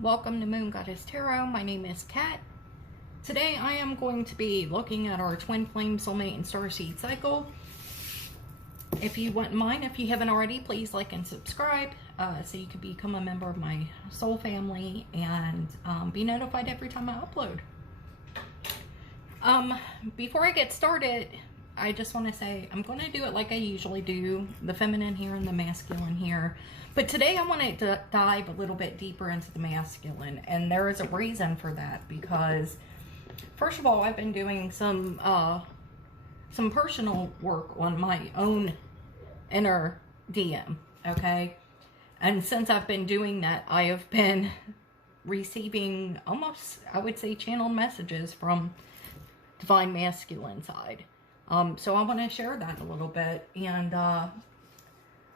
Welcome to Moon Goddess Tarot. My name is Kat. Today I am going to be looking at our Twin Flame Soulmate and Starseed cycle. If you wouldn't mind, if you haven't already, please like and subscribe so you can become a member of my soul family and be notified every time I upload. Before I get started, I just want to say I'm going to do it like I usually do, the feminine here and the masculine here. But today I want to dive a little bit deeper into the masculine, and there is a reason for that, because first of all, I've been doing some personal work on my own inner DM, okay? And since I've been doing that, I have been receiving almost, I would say, channeled messages from divine masculine side. So I want to share that a little bit, and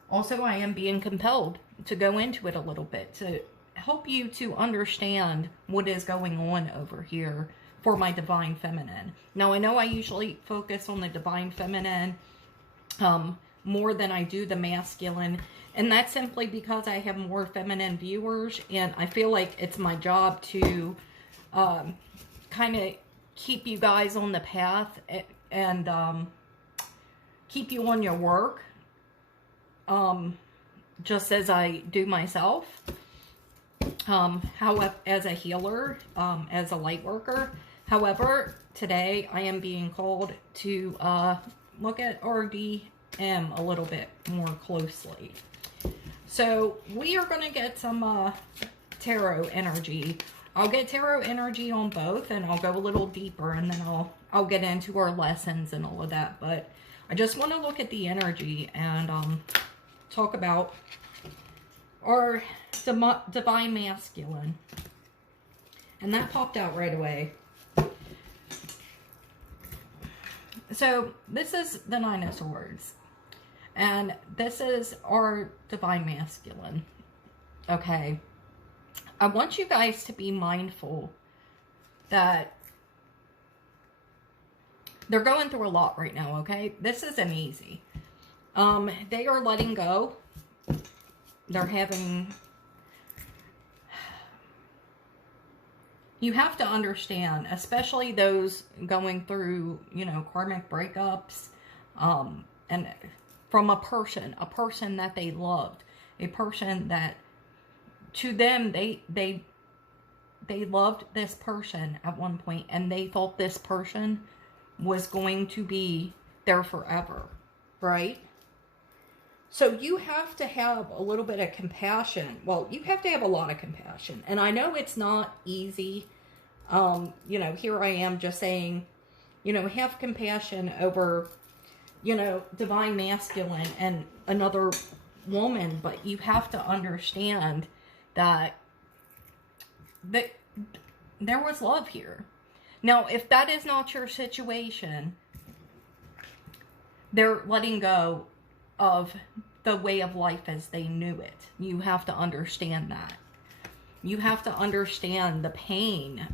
also I am being compelled to go into it a little bit to help you to understand what is going on over here for my divine feminine. Now, I know I usually focus on the divine feminine more than I do the masculine, and that's simply because I have more feminine viewers, and I feel like it's my job to kind of keep you guys on the path and keep you on your work, just as I do myself, as a healer, as a light worker. However, today I am being called to look at our DM a little bit more closely. So we are going to get some tarot energy. I'll get tarot energy on both, and I'll go a little deeper, and then I'll get into our lessons and all of that. But I just want to look at the energy and talk about our divine masculine. And that popped out right away. So this is the Nine of Swords, and this is our divine masculine. Okay. I want you guys to be mindful that they're going through a lot right now, okay? This isn't easy. They are letting go. They're having... You have to understand, especially those going through, you know, karmic breakups, and from a person that they loved, a person that to them, they loved this person at one point, and they thought this person was going to be there forever, right? So you have to have a little bit of compassion. Well, you have to have a lot of compassion. And I know it's not easy. You know, here I am just saying, you know, have compassion over, you know, divine masculine and another woman, but you have to understand that there was love here. Now, if that is not your situation, they're letting go of the way of life as they knew it. You have to understand that. You have to understand the pain.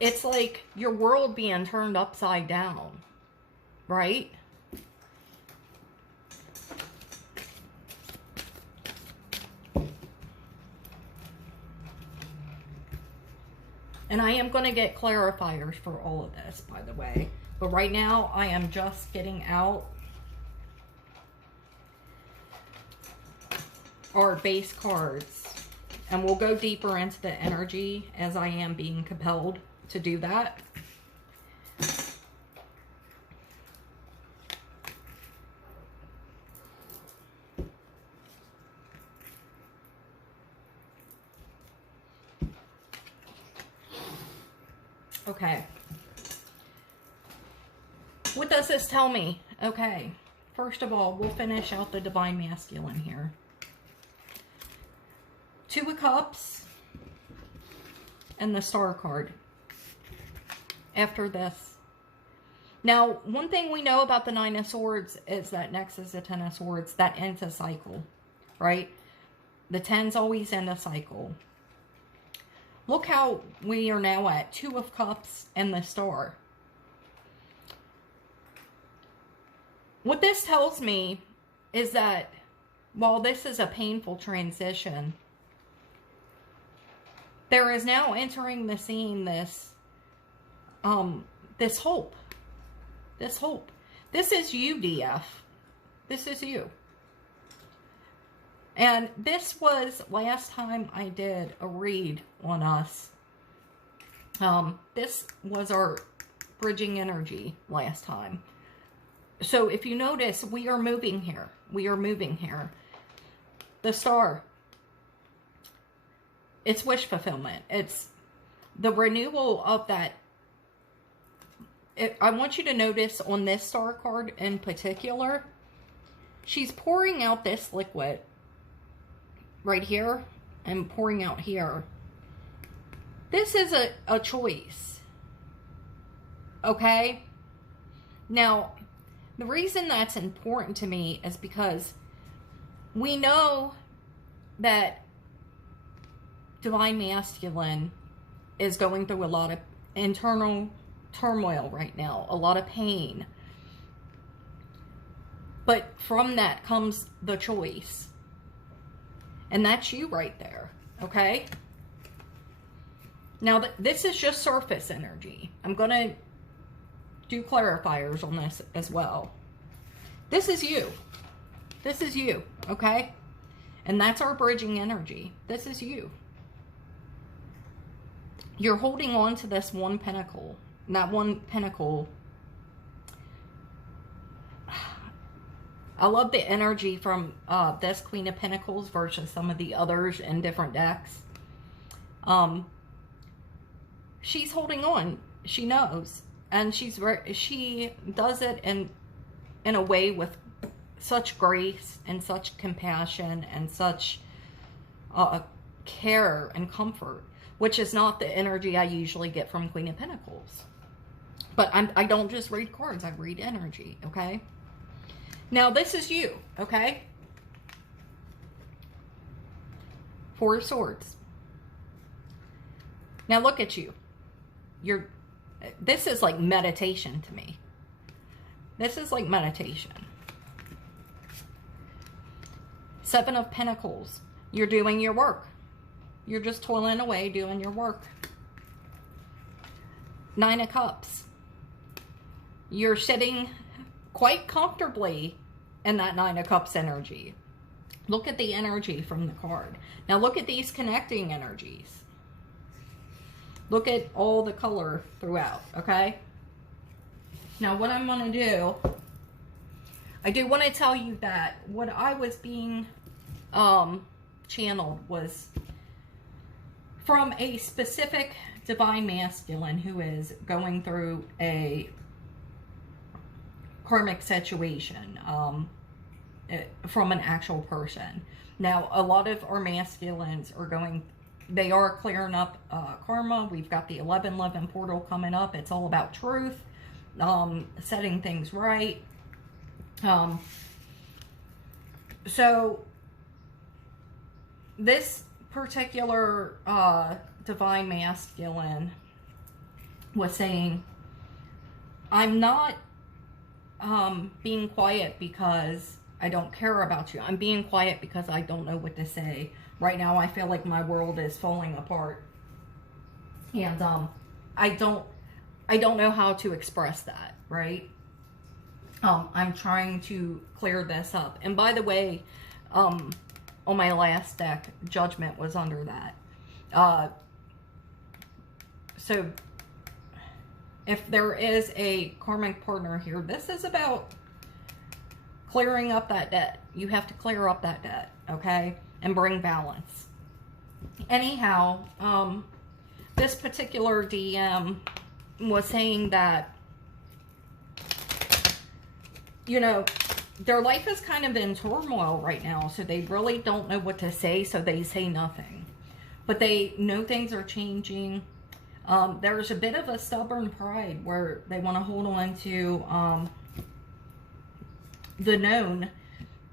It's like your world being turned upside down, right? And I am going to get clarifiers for all of this, by the way. But right now, I am just getting out our base cards. And we'll go deeper into the energy as I am being compelled to do that. Okay. What does this tell me? Okay. First of all, we'll finish out the divine masculine here. Two of Cups and the Star card after this. Now, one thing we know about the Nine of Swords is that next is the Ten of Swords. That ends a cycle, right? The Tens always end a cycle. Look how we are now at Two of Cups and the Star. What this tells me is that while this is a painful transition, there is now entering the scene this hope. This hope. This is you, DF. This is you. And this was last time I did a read on us. This was our bridging energy last time. So if you notice, we are moving here. We are moving here. The star. It's wish fulfillment. It's the renewal of that. I want you to notice on this star card in particular, she's pouring out this liquid right here and pouring out here. This is a choice. Okay? Now, the reason that's important to me is because we know that Divine Masculine is going through a lot of internal turmoil right now, a lot of pain. But from that comes the choice. And that's you right there, okay? Now, this is just surface energy. I'm going to do clarifiers on this as well. This is you. This is you, okay? And that's our bridging energy. This is you. You're holding on to this one pentacle. And that one pentacle, I love the energy from this Queen of Pentacles versus some of the others in different decks. She's holding on. She knows. And she does it in a way with such grace and such compassion and such care and comfort, which is not the energy I usually get from Queen of Pentacles. But I don't just read cards, I read energy, okay? Now, this is you, okay? Four of Swords. Now, look at you. This is like meditation to me. This is like meditation. Seven of Pentacles. You're doing your work. You're just toiling away doing your work. Nine of Cups. You're sitting quite comfortably in that Nine of Cups energy. Look at the energy from the card. Now look at these connecting energies. Look at all the color throughout, okay? Now what I'm going to do, I do want to tell you that what I was being channeled was from a specific Divine Masculine who is going through a karmic situation from an actual person. Now, a lot of our masculines are they are clearing up karma. We've got the 1111 portal coming up. It's all about truth, setting things right. So, this particular Divine Masculine was saying, I'm not being quiet because I don't care about you. I'm being quiet because I don't know what to say. Right now, I feel like my world is falling apart. And I don't know how to express that, right? I'm trying to clear this up. And by the way, on my last deck, Judgment was under that. So, if there is a karmic partner here, this is about clearing up that debt. You have to clear up that debt, okay? And bring balance. Anyhow, this particular DM was saying that, you know, their life is kind of in turmoil right now, so they really don't know what to say, so they say nothing. But they know things are changing. There's a bit of a stubborn pride where they want to hold on to the known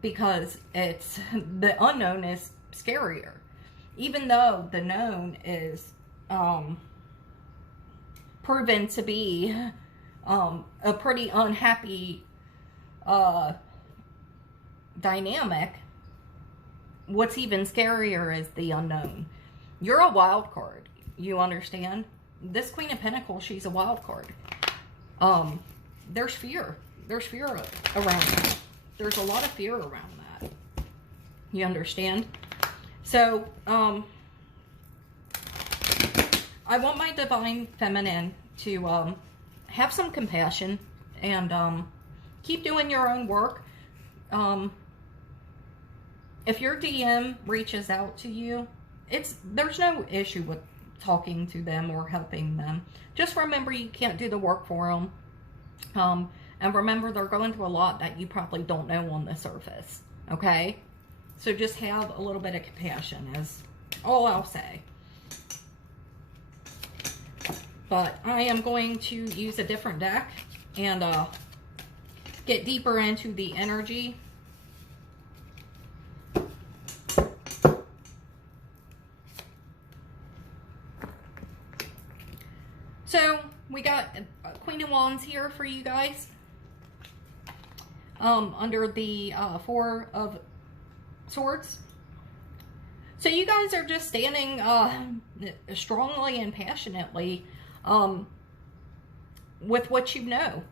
because the unknown is scarier. Even though the known is proven to be a pretty unhappy dynamic, what's even scarier is the unknown. You're a wild card. You understand? This Queen of Pentacles, she's a wild card. There's fear. There's fear around that. There's a lot of fear around that. You understand? So, I want my Divine Feminine to have some compassion and keep doing your own work. If your DM reaches out to you, there's no issue with talking to them or helping them. Just remember you can't do the work for them. And remember they're going through a lot that you probably don't know on the surface. Okay? So just have a little bit of compassion is all I'll say. But I am going to use a different deck and get deeper into the energy. So we got Queen of Wands here for you guys. Under the Four of Swords. So you guys are just standing strongly and passionately with what you know.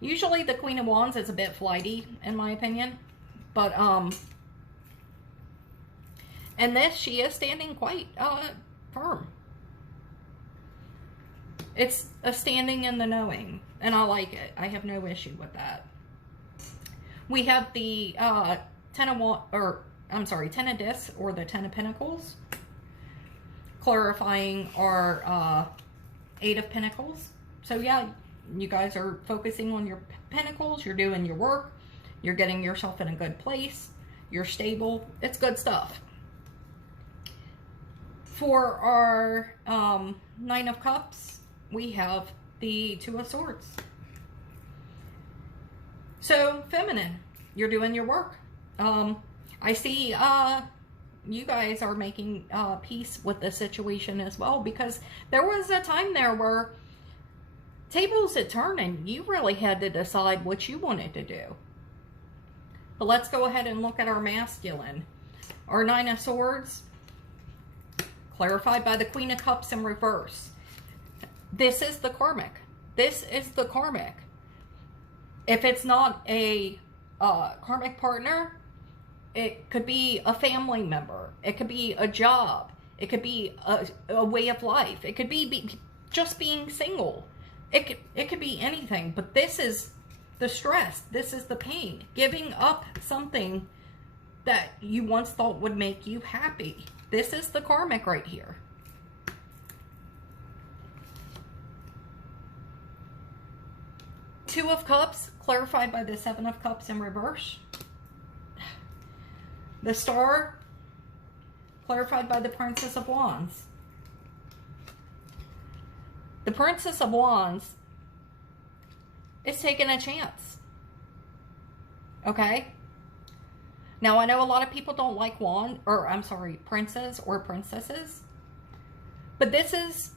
Usually the Queen of Wands is a bit flighty, in my opinion. But, and this, she is standing quite firm. It's a standing in the knowing, and I like it. I have no issue with that. We have the Ten of Discs, or the Ten of Pentacles, clarifying our Eight of Pentacles. So yeah, you guys are focusing on your pentacles, you're doing your work, you're getting yourself in a good place, you're stable, it's good stuff. For our Nine of Cups, we have the Two of Swords. So, feminine, you're doing your work. I see you guys are making peace with the situation as well, because there was a time there where tables had turned and you really had to decide what you wanted to do. But let's go ahead and look at our masculine. Our Nine of Swords, clarified by the Queen of Cups in reverse. This is the karmic. This is the karmic. If it's not a karmic partner, it could be a family member. It could be a job. It could be a way of life. It could be just being single. It could be anything. But this is the stress. This is the pain. Giving up something that you once thought would make you happy. This is the karmic right here. Two of Cups, clarified by the Seven of Cups in reverse. The Star, clarified by the Princess of Wands. The Princess of Wands is taking a chance. Okay? Now, I know a lot of people don't like princes or princesses. But this is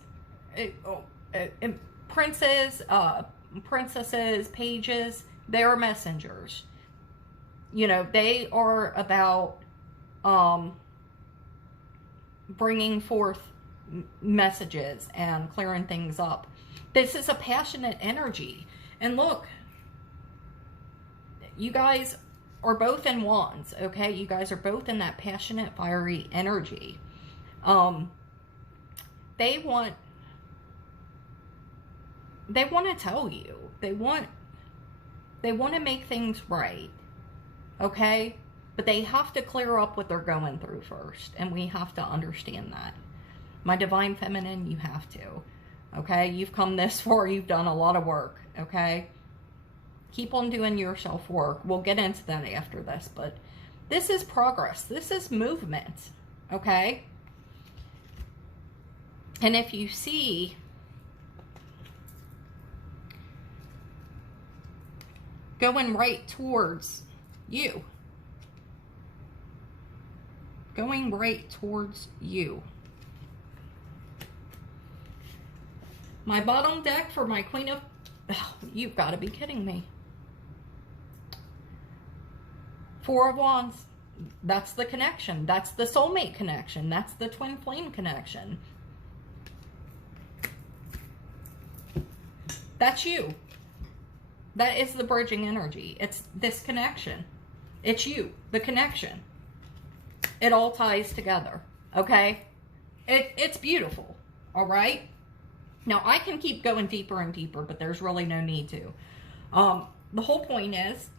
princesses, pages, they're messengers. You know, they are about bringing forth messages and clearing things up. This is a passionate energy. And look, you guys are both in Wands, okay? You guys are both in that passionate, fiery energy. They want to tell you. They want to make things right. Okay? But they have to clear up what they're going through first. And we have to understand that. My Divine Feminine, you have to. Okay? You've come this far. You've done a lot of work. Okay? Keep on doing your self-work. We'll get into that after this. But this is progress. This is movement. Okay? And if you see... going right towards you. Going right towards you. My bottom deck for my Queen of... Oh, you've got to be kidding me. Four of Wands. That's the connection. That's the soulmate connection. That's the twin flame connection. That's you. That is the bridging energy. It's this connection. It's you, the connection. It all ties together, okay? It's beautiful, all right? Now, I can keep going deeper and deeper, but there's really no need to. The whole point is,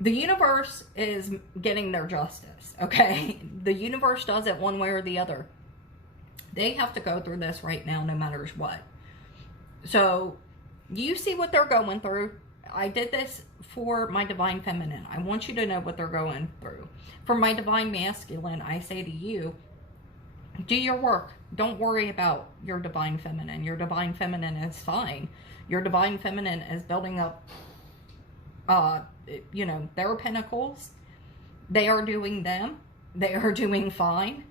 the universe is getting their justice, okay? The universe does it one way or the other. They have to go through this right now, no matter what. So, you see what they're going through. I did this for my divine feminine. I want you to know what they're going through. For my divine masculine, I say to you, do your work. Don't worry about your divine feminine. Your divine feminine is fine. Your divine feminine is building up, you know, their pinnacles. They are doing them. They are doing fine.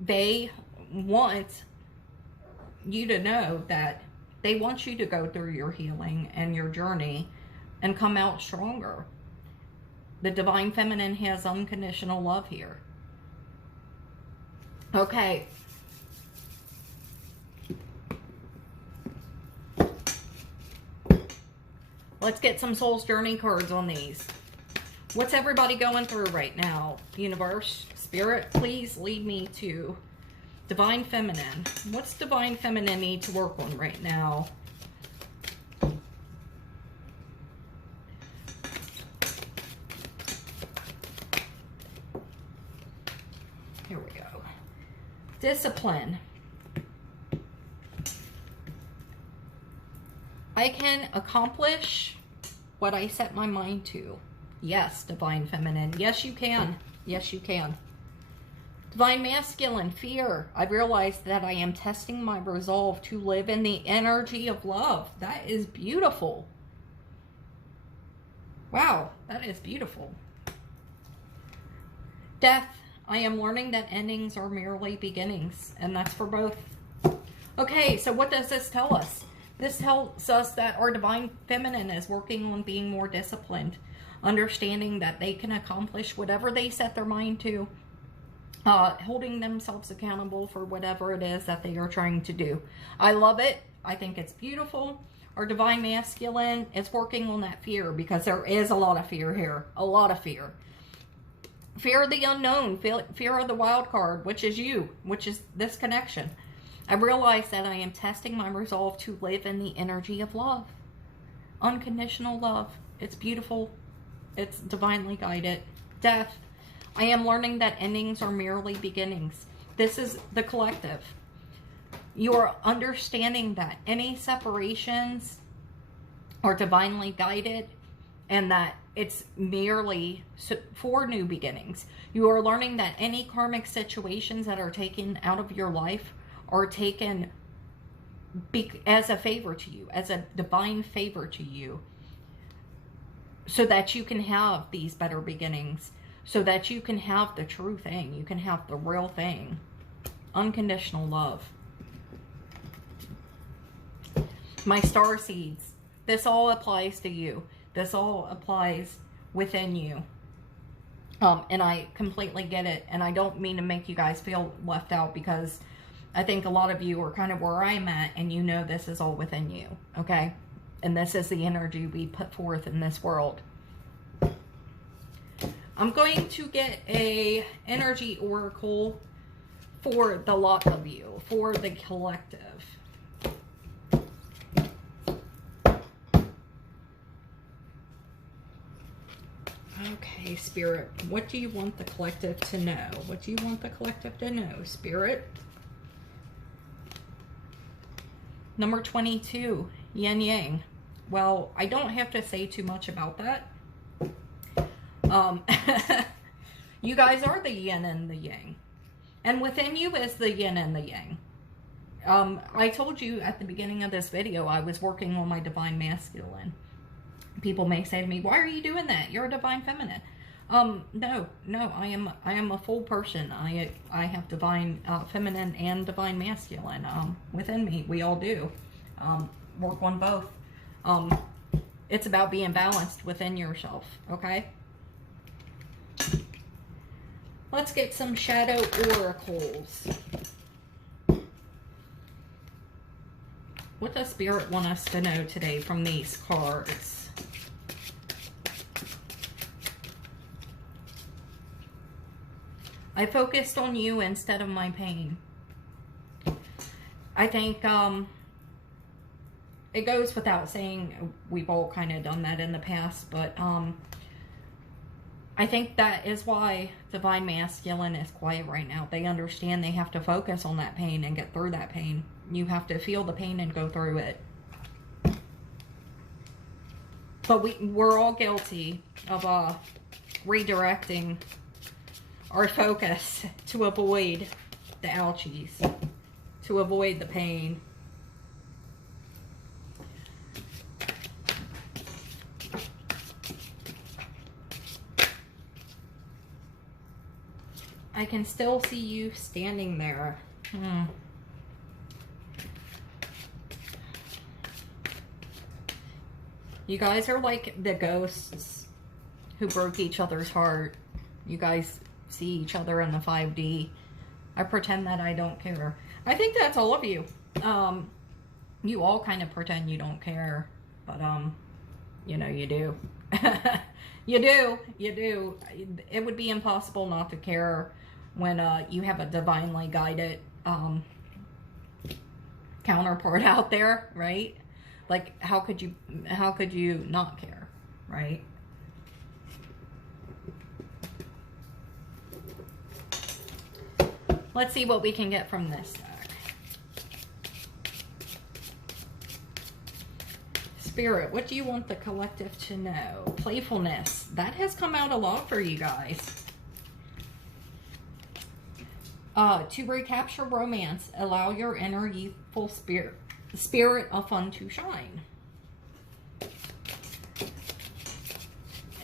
They want you to know that they want you to go through your healing and your journey and come out stronger. The divine feminine has unconditional love here. Okay. Let's get some Soul's Journey cards on these. What's everybody going through right now? Universe, Spirit, please lead me to Divine Feminine. What's Divine Feminine need to work on right now? Here we go. Discipline. I can accomplish what I set my mind to. Yes, Divine Feminine. Yes, you can. Yes, you can. Divine Masculine, fear. I realized that I am testing my resolve to live in the energy of love. That is beautiful. Wow, that is beautiful. Death. I am learning that endings are merely beginnings, and that's for both. Okay, so what does this tell us? This tells us that our Divine Feminine is working on being more disciplined, understanding that they can accomplish whatever they set their mind to, holding themselves accountable for whatever it is that they are trying to do. I love it. I think it's beautiful. Our Divine Masculine is working on that fear, because there is a lot of fear here. A lot of fear. Fear of the unknown. Fear of the wild card, which is you, which is this connection. I realize that I am testing my resolve to live in the energy of love. Unconditional love. It's beautiful. It's divinely guided. Death. I am learning that endings are merely beginnings. This is the collective. You are understanding that any separations are divinely guided, and that it's merely for new beginnings. You are learning that any karmic situations that are taken out of your life are taken as a favor to you, as a divine favor to you, so that you can have these better beginnings, so that you can have the true thing, you can have the real thing. Unconditional love. My star seeds, this all applies to you. This all applies within you. And I completely get it. And I don't mean to make you guys feel left out, because I think a lot of you are kind of where I'm at, and you know this is all within you. Okay? And this is the energy we put forth in this world. I'm going to get a energy oracle for the lot of you, for the collective. Okay, Spirit, what do you want the collective to know? What do you want the collective to know, Spirit? Number 22, yin yang. Well, I don't have to say too much about that. You guys are the yin and the yang. And within you is the yin and the yang. I told you at the beginning of this video, I was working on my Divine Masculine. People may say to me, why are you doing that? You're a Divine Feminine. No, I am a full person. I have Divine Feminine and Divine Masculine within me. We all do. Work on both. It's about being balanced within yourself, okay? Let's get some shadow oracles. What does Spirit want us to know today from these cards? I focused on you instead of my pain. I think it goes without saying, we've all kind of done that in the past, but I think that is why Divine Masculine is quiet right now. They understand they have to focus on that pain and get through that pain. You have to feel the pain and go through it. But we're all guilty of redirecting our focus to avoid the ouchies, to avoid the pain. I can still see you standing there. You guys are like the ghosts who broke each other's heart. You guys see each other in the 5D. I pretend that I don't care. I think that's all of you. You all kind of pretend you don't care, but you know you do. You do. It would be impossible not to care when you have a divinely guided counterpart out there, right? Like, how could you not care, right? Let's see what we can get from this deck. Spirit, what do you want the collective to know? Playfulness. That has come out a lot for you guys. To recapture romance, allow your inner youthful spirit of fun to shine.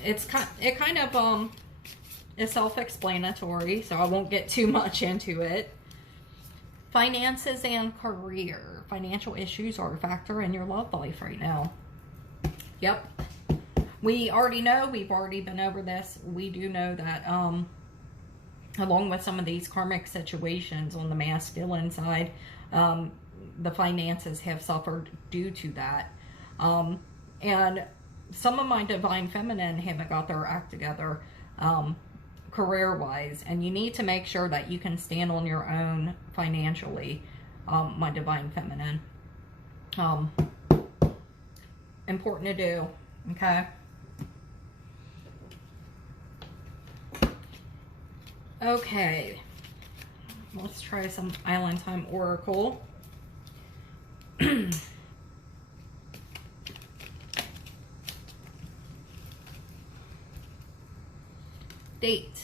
It kind of is self-explanatory, so I won't get too much into it. Finances and career. Financial issues are a factor in your love life right now. Yep. We already know, we've already been over this. We do know that along with some of these karmic situations on the masculine side, the finances have suffered due to that. And some of my divine feminine haven't got their act together career-wise, and you need to make sure that you can stand on your own financially, my divine feminine. Important to do, okay? Okay, let's try some Island Time Oracle. Date.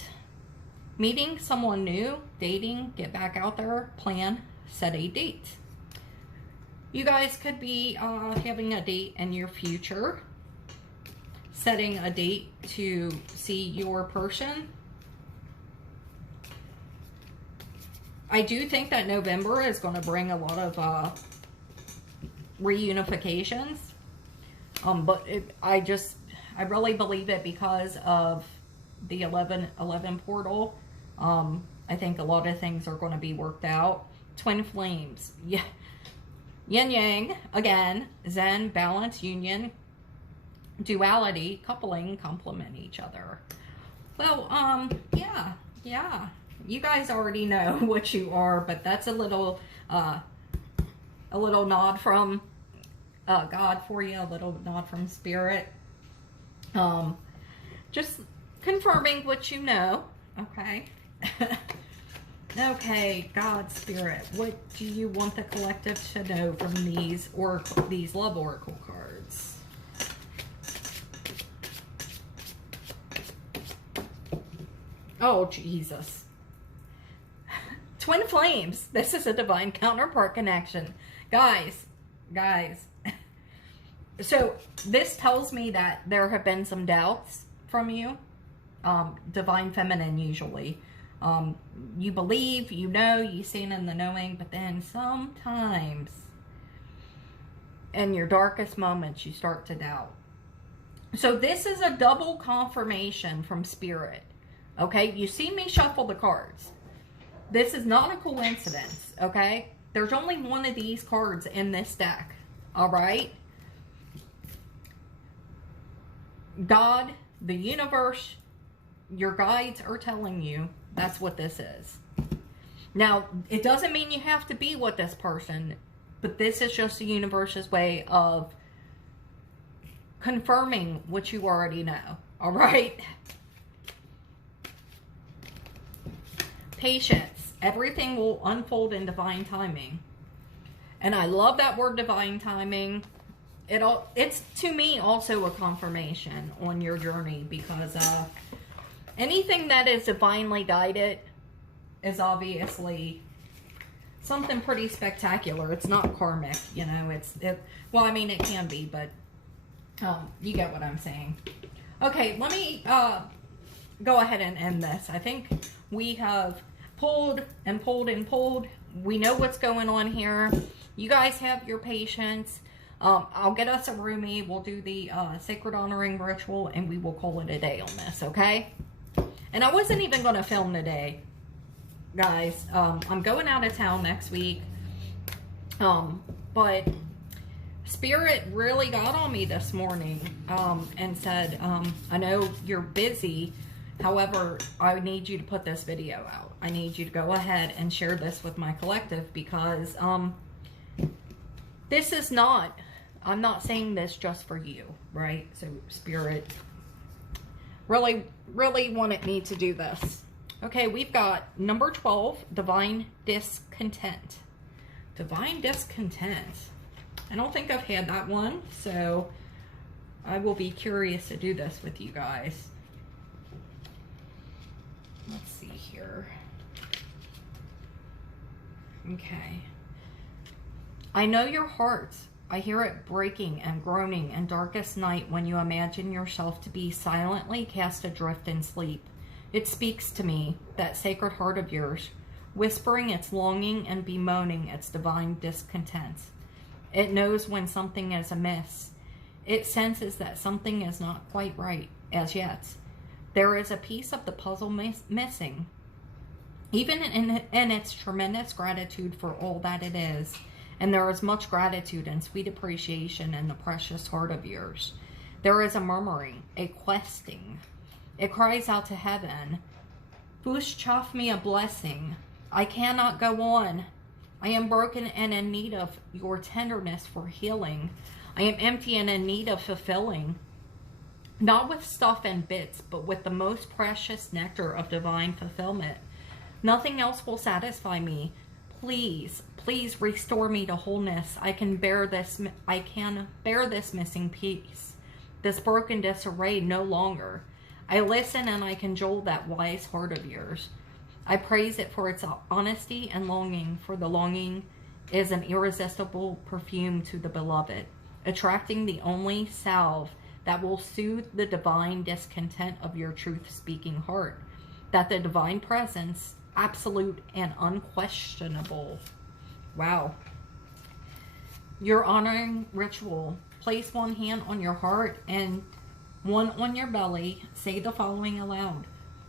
Meeting someone new, dating, get back out there, plan, set a date. You guys could be having a date in your future, setting a date to see your person. I do think that November is going to bring a lot of reunifications, but I really believe it because of the 11 portal. I think a lot of things are going to be worked out. Twin flames, yeah, yin yang again, Zen, balance, union, duality, coupling, complement each other. Well, yeah. You guys already know what you are, but that's a little nod from God for you, a little nod from Spirit. Just confirming what you know, okay? Okay, God, Spirit, what do you want the collective to know from these love oracle cards? Oh, Jesus. Twin flames. This is a divine counterpart connection. Guys. So this tells me that there have been some doubts from you. Divine feminine usually. You believe, you know, you stand in the knowing, but then sometimes in your darkest moments you start to doubt. So this is a double confirmation from Spirit. Okay, you see me shuffle the cards. This is not a coincidence, okay? There's only one of these cards in this deck, All right? God, the universe, your guides are telling you that's what this is. Now, it doesn't mean you have to be with this person, but this is just the universe's way of confirming what you already know. All right? Patience. Everything will unfold in divine timing. And I love that word, divine timing. It's to me also a confirmation on your journey, because anything that is divinely guided is obviously something pretty spectacular. It's not karmic, you know. Well, I mean, it can be, but you get what I'm saying. Okay, let me go ahead and end this. I think we have pulled and pulled and pulled. We know what's going on here. You guys have your patience. I'll get us a roomie. We'll do the sacred honoring ritual, and we will call it a day on this, okay? And I wasn't even going to film today, guys. I'm going out of town next week. But Spirit really got on me this morning and said, I know you're busy. However, I need you to put this video out. I need you to go ahead and share this with my collective, because this is not, I'm not saying this just for you, right? So Spirit really wanted me to do this. Okay, we've got number 12, divine discontent. Divine discontent. I don't think I've had that one, so I will be curious to do this with you guys. Let's see here. Okay. I know your heart. I hear it breaking and groaning in darkest night when you imagine yourself to be silently cast adrift in sleep. It speaks to me, that sacred heart of yours, whispering its longing and bemoaning its divine discontent. It knows when something is amiss. It senses that something is not quite right as yet. There is a piece of the puzzle missing. Even in its tremendous gratitude for all that it is, and there is much gratitude and sweet appreciation in the precious heart of yours, there is a murmuring, a questing. It cries out to heaven, "Vushchaff me a blessing. I cannot go on. I am broken and in need of your tenderness for healing. I am empty and in need of fulfilling. Not with stuff and bits, but with the most precious nectar of divine fulfillment. Nothing else will satisfy me. Please, please restore me to wholeness. I can bear this missing piece, this broken disarray no longer. I listen and I cajole that wise heart of yours. I praise it for its honesty and longing, for the longing is an irresistible perfume to the beloved, attracting the only salve that will soothe the divine discontent of your truth-speaking heart, that the divine presence, absolute and unquestionable." Wow. Your honoring ritual. Place one hand on your heart and one on your belly. Say the following aloud.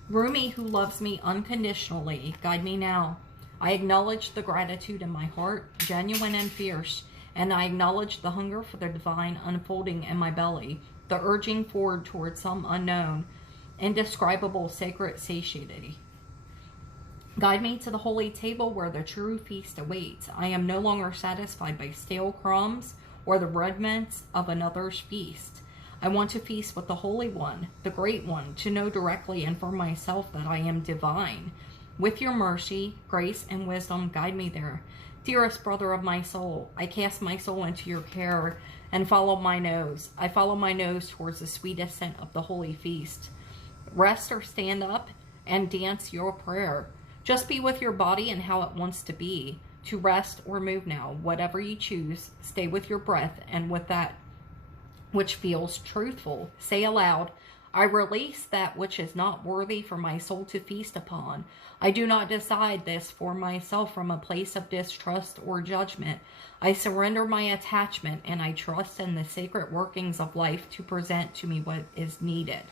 Rumi, who loves me unconditionally, guide me now. I acknowledge the gratitude in my heart, genuine and fierce, and I acknowledge the hunger for the divine unfolding in my belly, the urging forward towards some unknown, indescribable sacred satiety. Guide me to the holy table where the true feast awaits. I am no longer satisfied by stale crumbs or the remnants of another's feast. I want to feast with the Holy One, the Great One, to know directly and for myself that I am divine. With your mercy, grace, and wisdom, guide me there. Dearest brother of my soul, I cast my soul into your care and follow my nose. I follow my nose towards the sweetest scent of the holy feast. Rest or stand up and dance your prayer. Just be with your body and how it wants to be. To rest or move now, whatever you choose, stay with your breath and with that which feels truthful. Say aloud, I release that which is not worthy for my soul to feast upon. I do not decide this for myself from a place of distrust or judgment. I surrender my attachment and I trust in the sacred workings of life to present to me what is needed.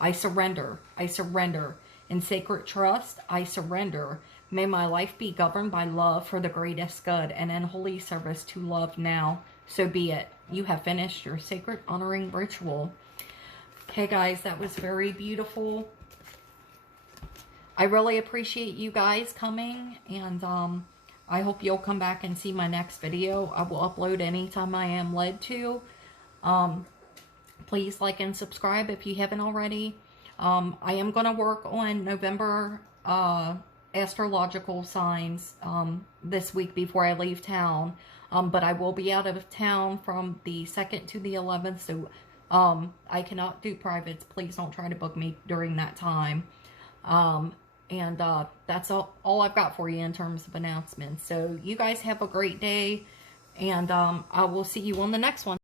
I surrender. I surrender. In sacred trust, I surrender. May my life be governed by love for the greatest good and in holy service to love now, so be it. You have finished your sacred honoring ritual. Okay, guys, that was very beautiful. I really appreciate you guys coming, and I hope you'll come back and see my next video. I will upload anytime I am led to. Please like and subscribe if you haven't already. I am going to work on November astrological signs this week before I leave town. But I will be out of town from the 2nd to the 11th, so I cannot do privates. Please don't try to book me during that time. And that's all I've got for you in terms of announcements. So you guys have a great day, and I will see you on the next one.